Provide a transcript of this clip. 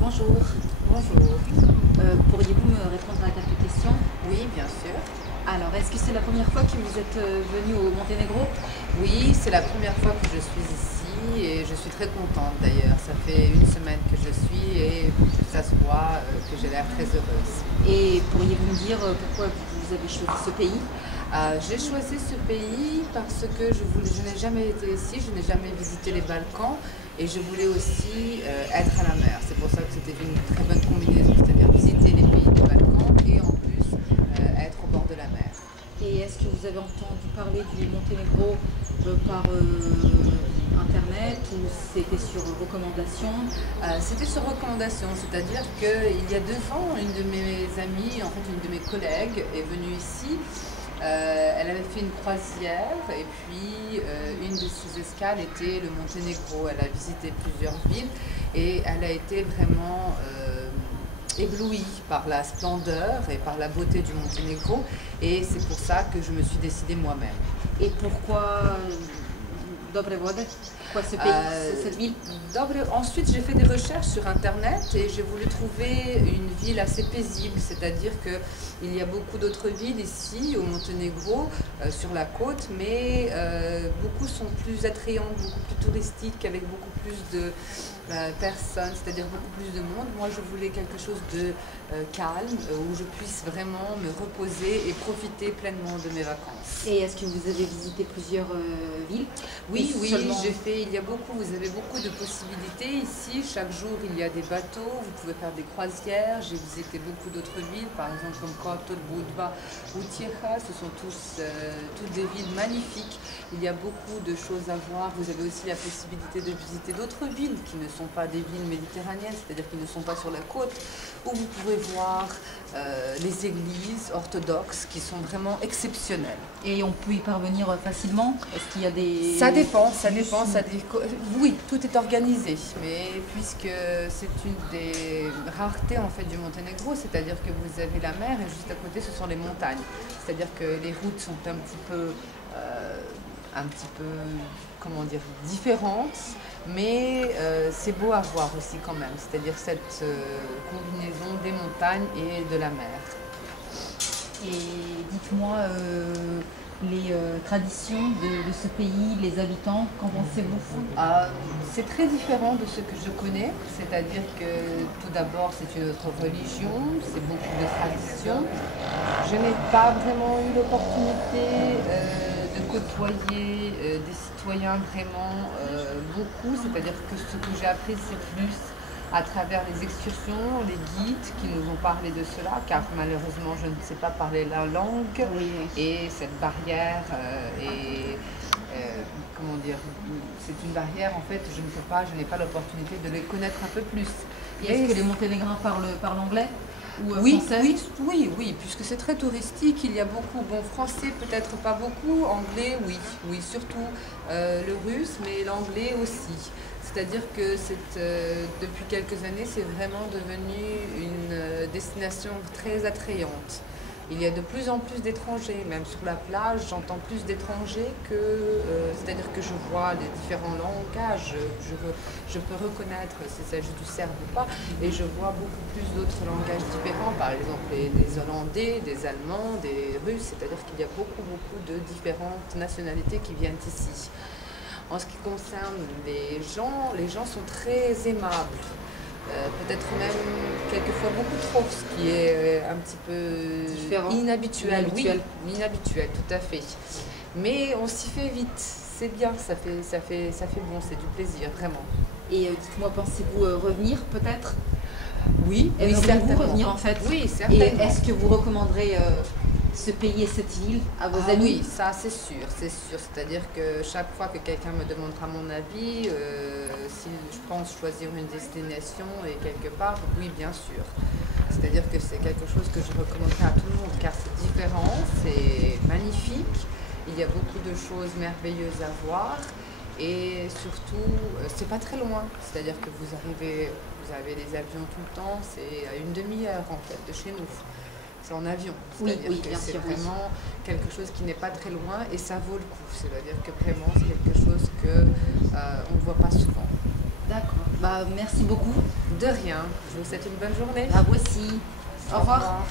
Bonjour. Bonjour. Pourriez-vous me répondre à quelques questions? Oui, bien sûr. Alors, est-ce que c'est la première fois que vous êtes venu au Monténégro? Oui, c'est la première fois que je suis ici et je suis très contente d'ailleurs. Ça fait une semaine que je suis et ça se voit que j'ai l'air très heureuse. Et pourriez-vous me dire pourquoi vous avez choisi ce pays? J'ai choisi ce pays parce que je n'ai jamais été ici, je n'ai jamais visité les Balkans et je voulais aussi être à la mer. C'est pour ça que c'était une très bonne combinaison, c'est-à-dire visiter les pays des Balkans et en plus être au bord de la mer. Et est-ce que vous avez entendu parler du Monténégro par internet ou c'était sur recommandation? C'était sur recommandation, c'est-à-dire qu'il y a 2 ans, une de mes amies, en fait une de mes collègues est venue ici. Elle avait fait une croisière et puis une de ses escales était le Monténégro. Elle a visité plusieurs villes et elle a été vraiment éblouie par la splendeur et par la beauté du Monténégro et c'est pour ça que je me suis décidée moi-même. Et pourquoi Dobre Vode? Pourquoi ce pays, cette ville? Ensuite, j'ai fait des recherches sur Internet et j'ai voulu trouver une ville assez paisible, c'est-à-dire qu'il y a beaucoup d'autres villes ici au Monténégro, sur la côte, mais beaucoup sont plus attrayantes, beaucoup plus touristiques, avec beaucoup plus de personnes, c'est-à-dire beaucoup plus de monde. Moi, je voulais quelque chose de calme, où je puisse vraiment me reposer et profiter pleinement de mes vacances. Et est-ce que vous avez visité plusieurs villes? Oui, Seulement... vous avez beaucoup de possibilités ici. Chaque jour, il y a des bateaux, vous pouvez faire des croisières. J'ai visité beaucoup d'autres villes, par exemple comme Kotor, Budva ou Tieja. Ce sont toutes des villes magnifiques. Il y a beaucoup de choses à voir. Vous avez aussi la possibilité de visiter d'autres villes qui ne sont pas des villes méditerranéennes, c'est-à-dire qui ne sont pas sur la côte, où vous pouvez voir les églises orthodoxes qui sont vraiment exceptionnelles. Et on peut y parvenir facilement? Est-ce qu'il y a des... Ça dépend. Oui, tout est organisé, mais puisque c'est une des raretés en fait du Monténégro, c'est-à-dire que vous avez la mer et juste à côté ce sont les montagnes. C'est-à-dire que les routes sont un petit peu, comment dire, différentes, mais c'est beau à voir aussi quand même, c'est-à-dire cette combinaison des montagnes et de la mer. Et dites-moi les traditions de ce pays, les habitants, qu'en pensez-vous? C'est très différent de ce que je connais, c'est-à-dire que tout d'abord c'est une autre religion, c'est beaucoup de traditions. Je n'ai pas vraiment eu l'opportunité de côtoyer des citoyens vraiment beaucoup, c'est-à-dire que ce que j'ai appris c'est plus à travers les excursions, les guides qui nous ont parlé de cela, car malheureusement je ne sais pas parler la langue, Oui. et cette barrière comment dire, c'est une barrière en fait, je n'ai pas l'opportunité de les connaître un peu plus. Et est-ce que les Monténégrins parlent anglais ou oui, français? oui, puisque c'est très touristique, il y a beaucoup, bon français peut-être pas beaucoup, anglais oui, surtout le russe, mais l'anglais aussi. C'est-à-dire que depuis quelques années, c'est vraiment devenu une destination très attrayante. Il y a de plus en plus d'étrangers, même sur la plage, j'entends plus d'étrangers c'est-à-dire que je vois les différents langages, je peux reconnaître s'il s'agit du serbe ou pas, et je vois beaucoup plus d'autres langages différents, par exemple des Hollandais, des Allemands, des Russes, c'est-à-dire qu'il y a beaucoup de différentes nationalités qui viennent ici. En ce qui concerne les gens sont très aimables. Peut-être même quelquefois beaucoup trop, ce qui est un petit peu différent, inhabituel. Oui, inhabituel, tout à fait. Mais on s'y fait vite, c'est bien, ça fait bon, c'est du plaisir, vraiment. Et dites-moi, pensez-vous revenir peut-être? Oui, Aimeriez-vous revenir en fait? Oui, certainement. Et est-ce que vous recommanderez ce pays et cette ville à vos amis? Oui, ça c'est sûr. C'est-à-dire que chaque fois que quelqu'un me demandera mon avis, si je pense choisir une destination et quelque part, oui, bien sûr. C'est-à-dire que c'est quelque chose que je recommanderais à tout le monde car c'est différent, c'est magnifique, il y a beaucoup de choses merveilleuses à voir et surtout, c'est pas très loin. C'est-à-dire que vous avez les avions tout le temps, c'est à une demi-heure en fait de chez nous. c'est en avion. Oui, C'est-à-dire oui, que bien c'est sûr, oui. vraiment quelque chose qui n'est pas très loin et ça vaut le coup. C'est-à-dire que vraiment, c'est quelque chose que on ne voit pas souvent. D'accord. Bah, merci beaucoup. De rien. Je vous souhaite une bonne journée. À vous aussi. Au revoir.